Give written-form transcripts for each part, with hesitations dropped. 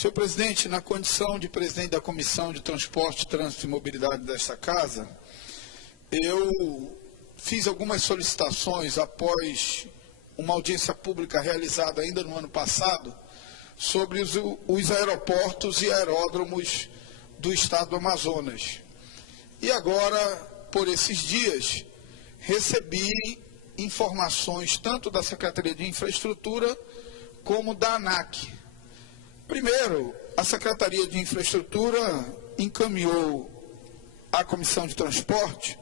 Senhor presidente, na condição de presidente da Comissão de Transporte, Trânsito e Mobilidade desta Casa, eu fiz algumas solicitações após uma audiência pública realizada ainda no ano passado sobre os aeroportos e aeródromos do estado do Amazonas. E agora, por esses dias, recebi informações tanto da Secretaria de Infraestrutura como da ANAC. Primeiro, a Secretaria de Infraestrutura encaminhou à Comissão de Transporte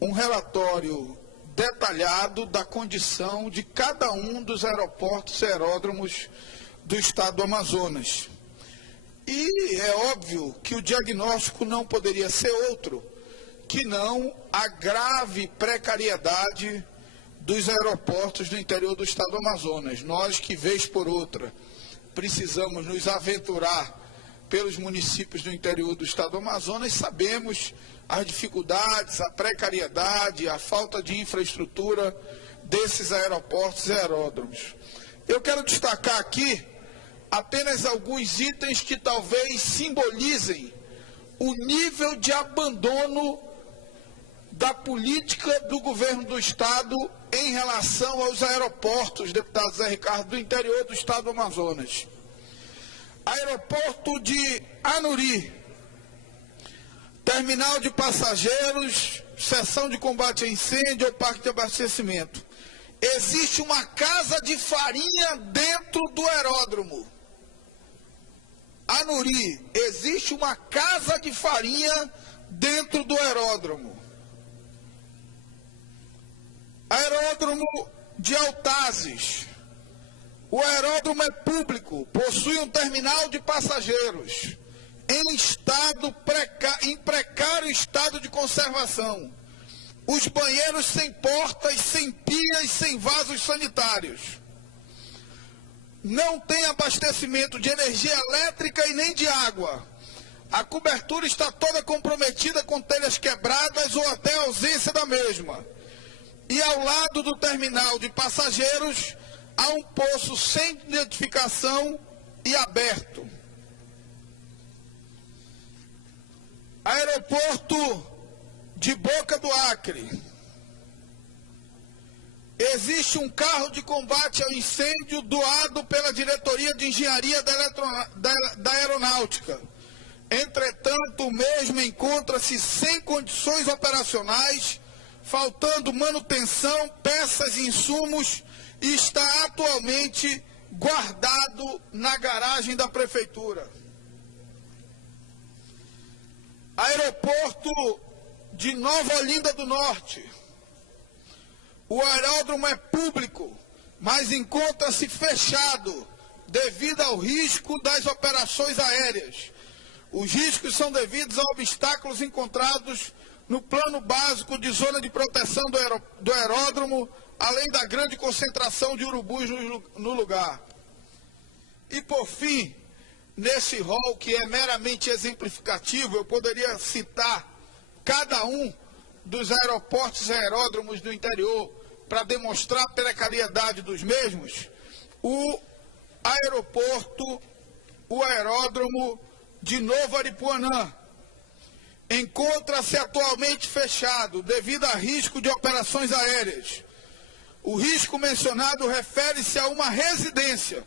um relatório detalhado da condição de cada um dos aeroportos e aeródromos do estado do Amazonas. E é óbvio que o diagnóstico não poderia ser outro que não a grave precariedade dos aeroportos do interior do estado do Amazonas. Nós que, vez por outra, precisamos nos aventurar pelos municípios do interior do estado do Amazonas, sabemos as dificuldades, a precariedade, a falta de infraestrutura desses aeroportos e aeródromos. Eu quero destacar aqui apenas alguns itens que talvez simbolizem o nível de abandono da política do governo do estado em relação aos aeroportos, deputado Zé Ricardo, do interior do estado do Amazonas. Aeroporto de Anuri, terminal de passageiros, seção de combate a incêndio ou parque de abastecimento. Existe uma casa de farinha dentro do aeródromo. Anuri, existe uma casa de farinha dentro do aeródromo. Aeródromo de Altazes. O aeródromo é público, possui um terminal de passageiros em precário estado de conservação. Os banheiros sem portas, sem pias, sem vasos sanitários. Não tem abastecimento de energia elétrica e nem de água. A cobertura está toda comprometida com telhas quebradas ou até a ausência da mesma. E ao lado do terminal de passageiros, há um poço sem identificação e aberto. Aeroporto de Boca do Acre. Existe um carro de combate ao incêndio doado pela Diretoria de Engenharia da Aeronáutica. Entretanto, o mesmo encontra-se sem condições operacionais, faltando manutenção, peças e insumos, e está atualmente guardado na garagem da Prefeitura. Aeroporto de Nova Olinda do Norte. O aeródromo é público, mas encontra-se fechado devido ao risco das operações aéreas. Os riscos são devidos a obstáculos encontrados no plano básico de zona de proteção do aeródromo, além da grande concentração de urubus no lugar. E, por fim, nesse rol que é meramente exemplificativo, eu poderia citar cada um dos aeroportos e aeródromos do interior para demonstrar a precariedade dos mesmos. O aeródromo de Novo Aripuanã encontra-se atualmente fechado devido a risco de operações aéreas. O risco mencionado refere-se a uma residência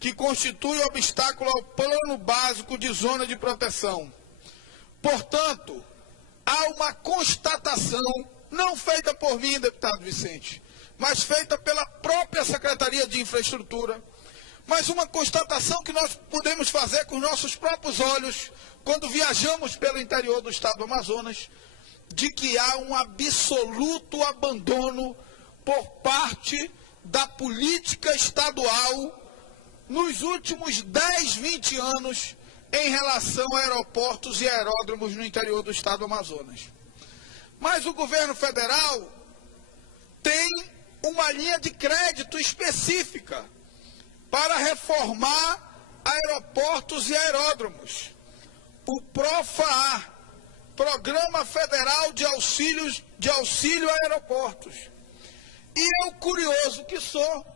que constitui obstáculo ao plano básico de zona de proteção. Portanto, há uma constatação, não feita por mim, deputado Vicente, mas feita pela própria Secretaria de Infraestrutura, mas uma constatação que nós podemos fazer com nossos próprios olhos quando viajamos pelo interior do estado do Amazonas, de que há um absoluto abandono por parte da política estadual nos últimos 10, 20 anos em relação a aeroportos e aeródromos no interior do estado do Amazonas. Mas o governo federal tem uma linha de crédito específica para reformar aeroportos e aeródromos. O PROFAA, Programa Federal de Auxílio a Aeroportos. E eu, curioso que sou,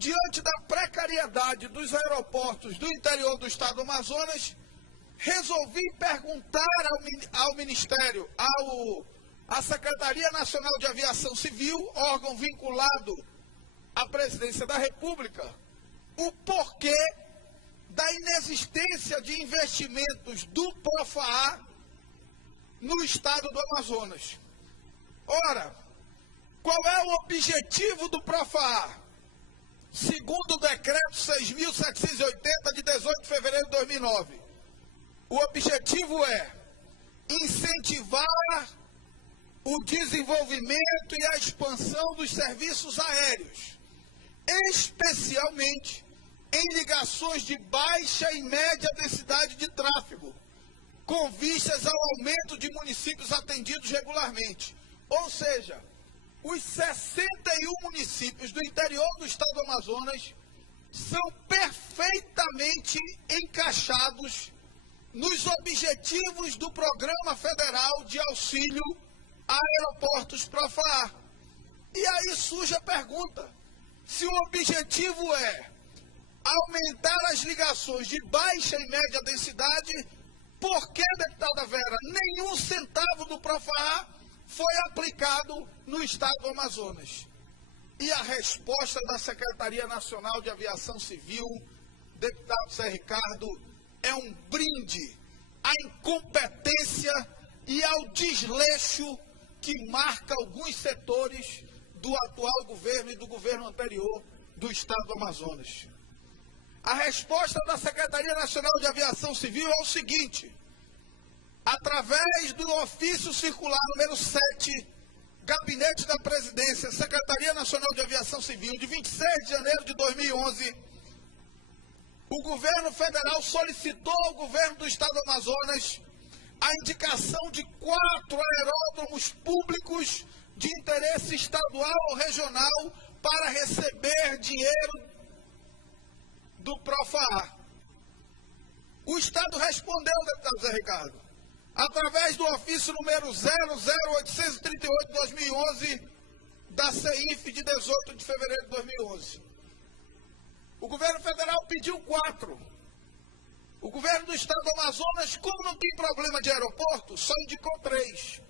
diante da precariedade dos aeroportos do interior do estado do Amazonas, resolvi perguntar ao Ministério, à Secretaria Nacional de Aviação Civil, órgão vinculado à Presidência da República, o porquê da inexistência de investimentos do PROFAA no estado do Amazonas. Ora, qual é o objetivo do PROFAA? Segundo o decreto 6.780 de 18 de fevereiro de 2009, o objetivo é incentivar o desenvolvimento e a expansão dos serviços aéreos, especialmente em ligações de baixa e média densidade de tráfego, com vistas ao aumento de municípios atendidos regularmente. Ou seja, os 61 municípios do interior do estado do Amazonas são perfeitamente encaixados nos objetivos do Programa Federal de Auxílio a Aeroportos PROFAA. E aí surge a pergunta: se o objetivo é aumentar as ligações de baixa e média densidade, por que, deputada Vera, nenhum centavo do PROFAA foi aplicado no estado do Amazonas? E a resposta da Secretaria Nacional de Aviação Civil, deputado Zé Ricardo, é um brinde à incompetência e ao desleixo que marca alguns setores do atual governo e do governo anterior do estado do Amazonas. A resposta da Secretaria Nacional de Aviação Civil é o seguinte: através do ofício circular número 7, Gabinete da Presidência, Secretaria Nacional de Aviação Civil, de 26 de janeiro de 2011, o governo federal solicitou ao governo do estado do Amazonas a indicação de 4 aeródromos públicos de interesse estadual ou regional para receber dinheiro do PROFAA. O estado respondeu, deputado Zé Ricardo, através do ofício número 00838 de 2011, da CEINF de 18 de fevereiro de 2011. O governo federal pediu 4. O governo do estado do Amazonas, como não tem problema de aeroporto, só indicou 3.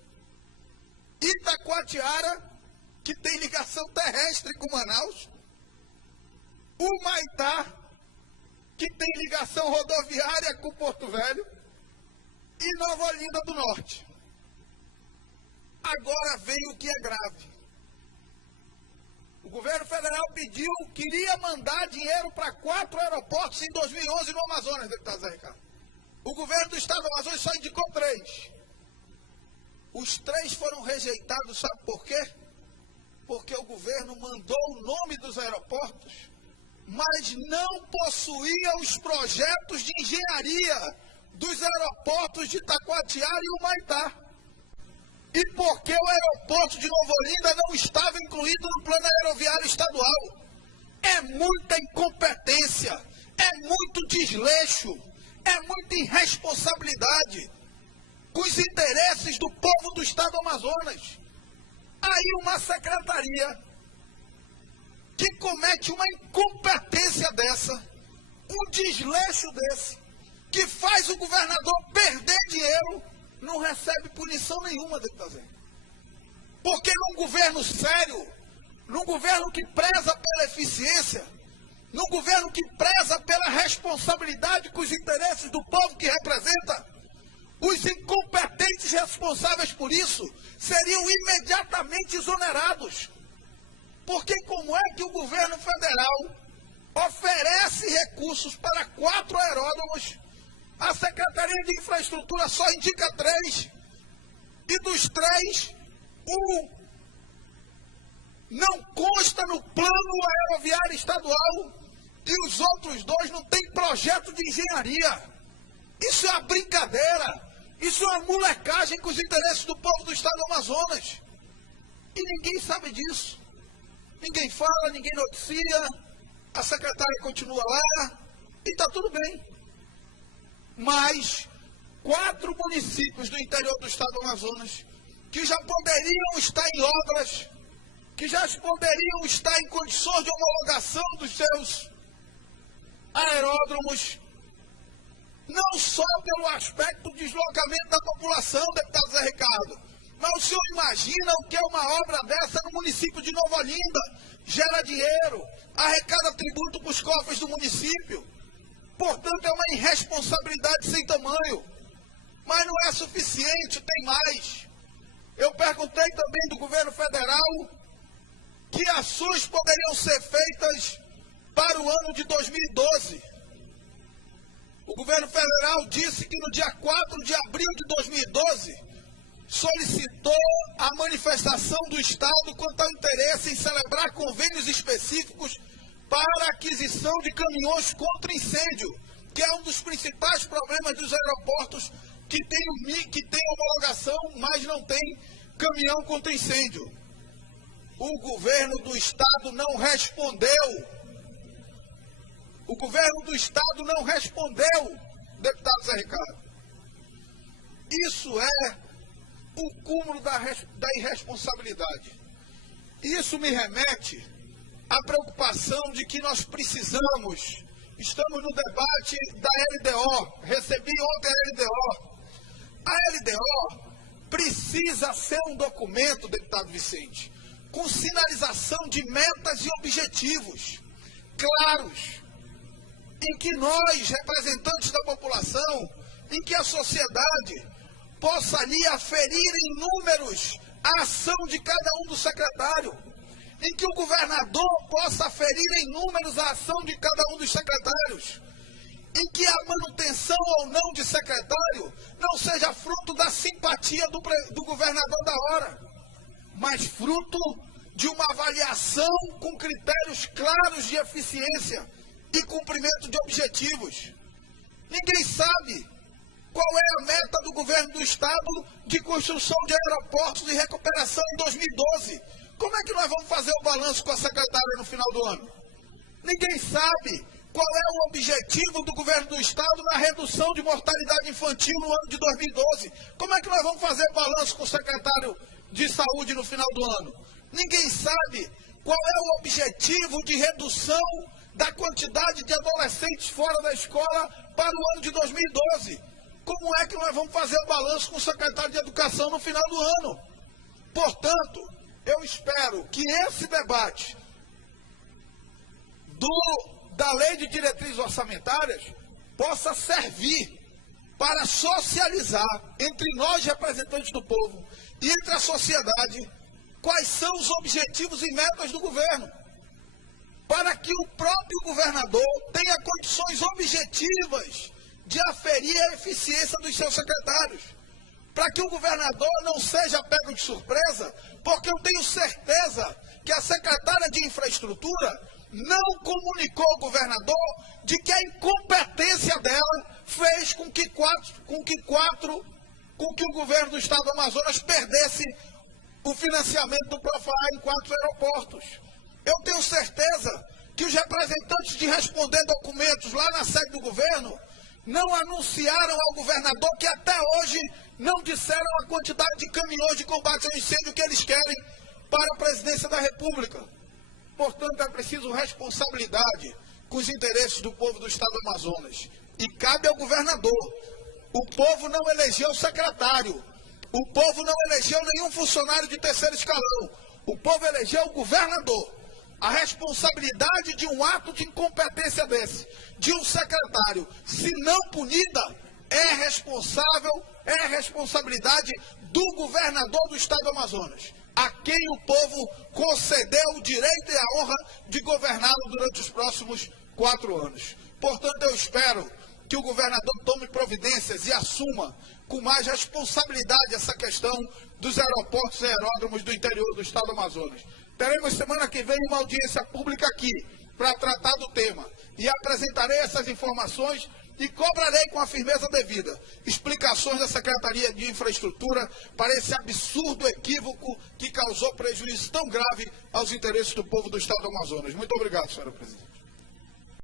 Itacoatiara, que tem ligação terrestre com Manaus. Humaitá, que tem ligação rodoviária com Porto Velho. E Nova Olinda do Norte. Agora vem o que é grave. O governo federal queria mandar dinheiro para 4 aeroportos em 2011 no Amazonas, deputado Zé Ricardo. O governo do estado do Amazonas só indicou 3. Os 3 foram rejeitados, sabe por quê? Porque o governo mandou o nome dos aeroportos, mas não possuía os projetos de engenharia dos aeroportos de Itacoatiara e Humaitá. E porque o aeroporto de Nova Olinda não estava incluído no plano aeroviário estadual. É muita incompetência, é muito desleixo, é muita irresponsabilidade com os interesses do povo do estado do Amazonas. Aí uma secretaria que comete uma incompetência dessa, um desleixo desse, que faz o governador perder dinheiro, não recebe punição nenhuma, deputado Zé. Porque num governo sério, num governo que preza pela eficiência, num governo que preza pela responsabilidade com os interesses do povo que representa, os incompetentes responsáveis por isso seriam imediatamente exonerados. Porque como é que o governo federal oferece recursos para 4 aeródromos, a Secretaria de Infraestrutura só indica 3, e dos 3, 1 não consta no plano aeroviário estadual e os outros 2 não têm projeto de engenharia? Isso é uma brincadeira, isso é uma molecagem com os interesses do povo do estado do Amazonas. E ninguém sabe disso. Ninguém fala, ninguém noticia, a secretária continua lá e está tudo bem. Mas 4 municípios do interior do estado do Amazonas, que já poderiam estar em obras, que já poderiam estar em condições de homologação dos seus aeródromos, não só pelo aspecto do deslocamento da população, deputado Zé Ricardo, mas o senhor imagina o que é uma obra dessa no município de Nova Olinda? Gera dinheiro, arrecada tributo para os cofres do município. Portanto, é uma irresponsabilidade sem tamanho. Mas não é suficiente, tem mais. Eu perguntei também do governo federal que ações poderiam ser feitas para o ano de 2012. O governo federal disse que no dia 4 de abril de 2012 solicitou a manifestação do Estado quanto ao interesse em celebrar convênios específicos para a aquisição de caminhões contra incêndio, que é um dos principais problemas dos aeroportos que tem homologação, mas não tem caminhão contra incêndio. O governo do Estado não respondeu. O governo do Estado não respondeu, deputado Zé Ricardo. Isso é o cúmulo da irresponsabilidade. Isso me remete à preocupação de que nós precisamos, estamos no debate da LDO, recebi ontem a LDO. A LDO precisa ser um documento, deputado Vicente, com sinalização de metas e objetivos claros, em que nós, representantes da população, em que a sociedade possa ali aferir em números a ação de cada um do secretário, em que o governador possa aferir em números a ação de cada um dos secretários, em que a manutenção ou não de secretário não seja fruto da simpatia do governador da hora, mas fruto de uma avaliação com critérios claros de eficiência e cumprimento de objetivos. Ninguém sabe qual é a meta do governo do Estado de construção de aeroportos e recuperação em 2012. Como é que nós vamos fazer o balanço com a secretária no final do ano? Ninguém sabe qual é o objetivo do governo do Estado na redução de mortalidade infantil no ano de 2012. Como é que nós vamos fazer o balanço com o secretário de Saúde no final do ano? Ninguém sabe qual é o objetivo de redução da quantidade de adolescentes fora da escola para o ano de 2012. Como é que nós vamos fazer o balanço com o secretário de Educação no final do ano? Portanto, eu espero que esse debate da Lei de Diretrizes Orçamentárias possa servir para socializar entre nós, representantes do povo, e entre a sociedade, quais são os objetivos e metas do governo, para que o próprio governador tenha condições objetivas de aferir a eficiência dos seus secretários, para que o governador não seja pego de surpresa, porque eu tenho certeza que a secretária de Infraestrutura não comunicou ao governador de que a incompetência dela fez com que o governo do Estado do Amazonas perdesse o financiamento do Profar em 4 aeroportos. Eu tenho certeza que os representantes de responder documentos lá na sede do governo não anunciaram ao governador, que até hoje não disseram a quantidade de caminhões de combate ao incêndio que eles querem para a presidência da República. Portanto, é preciso responsabilidade com os interesses do povo do Estado do Amazonas. E cabe ao governador. O povo não elegeu o secretário. O povo não elegeu nenhum funcionário de terceiro escalão. O povo elegeu o governador. A responsabilidade de um ato de incompetência desse, de um secretário, se não punida, é responsabilidade do governador do Estado do Amazonas, a quem o povo concedeu o direito e a honra de governá-lo durante os próximos 4 anos. Portanto, eu espero que o governador tome providências e assuma com mais responsabilidade essa questão dos aeroportos e aeródromos do interior do Estado do Amazonas. Teremos semana que vem uma audiência pública aqui para tratar do tema e apresentarei essas informações e cobrarei com a firmeza devida explicações da Secretaria de Infraestrutura para esse absurdo equívoco que causou prejuízo tão grave aos interesses do povo do Estado do Amazonas. Muito obrigado, senhora presidente.